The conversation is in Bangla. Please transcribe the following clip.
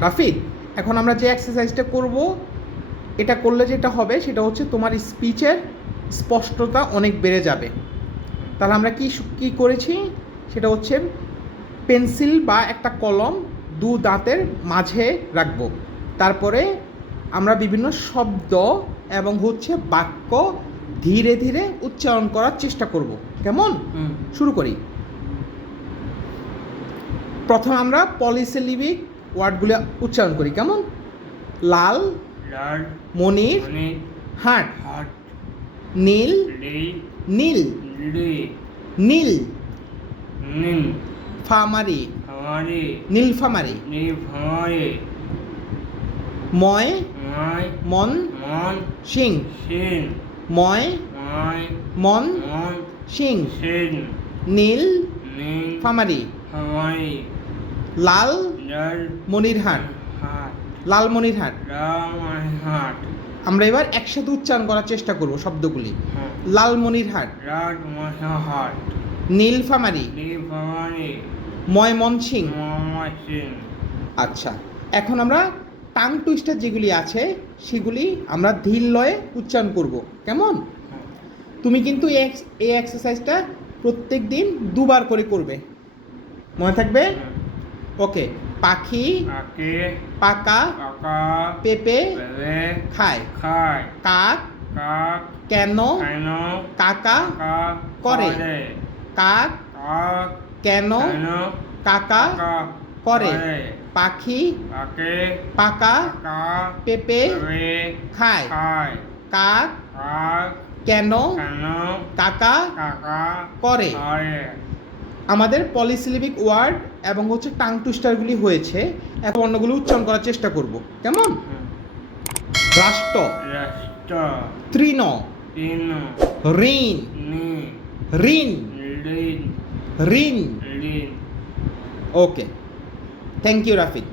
রাফিদ এখন আমরা যে এক্সারসাইজটা করব এটা করলে যেটা হবে সেটা হচ্ছে তোমার স্পিচের স্পষ্টতা অনেক বেড়ে যাবে। তাহলে আমরা কি কী করেছি? সেটা হচ্ছে পেন্সিল বা একটা কলম দু দাঁতের মাঝে রাখব। তারপরে আমরা বিভিন্ন শব্দ এবং হচ্ছে বাক্য ধীরে ধীরে উচ্চারণ করার চেষ্টা করব। কেমন? শুরু করি। প্রথম আমরা পলিসিলিবিক ওয়ার্ডগুলো উচ্চারণ করি কেমন? লাল লাল মনির মনি হাট হাট নীল নীল নীল ফামারি নীলফামারি ময় মন মন সিং ময় মন সিং নীল ফামারি লাল মনিরহাট। হাট লালমনিরহাট আমরা এবার একসাথে উচ্চারণ করার চেষ্টা করব শব্দগুলি। হ্যাঁ। লালমনিরহাট নীলফামারি। ময়মনসিং আচ্ছা এখন আমরা টাং টুইস্টার যেগুলি আছে সেগুলি আমরা ধীর লয়ে উচ্চারণ করব। কেমন? তুমি কিন্তু এই এক্সারসাইজটা প্রত্যেক দিন দুবার করে করবে। মনে থাকবে? ওকে পাখি আকে পাকা কাকা পেঁপে বেলে খায়। খায়। কাক কাক কেন কেন কাকা করে। কাক কাক কেন কেন কাকা করে। পাখি কাকে পাকা পেঁপে খায়। কাক কাক কেন কেন কাকা কাকা করে। করে। আমাদের পলিসিলিবিক ওয়ার্ড এবং হচ্ছে টাং টুস্টারগুলি হয়েছে এখন অন্যগুলো উচ্চারণ করার চেষ্টা করব। কেমন? রাষ্ট্র। রাষ্ট্র। তৃণ। তিন ঋণ। নি ঋণ। ঋণ। Okay thank you Rafid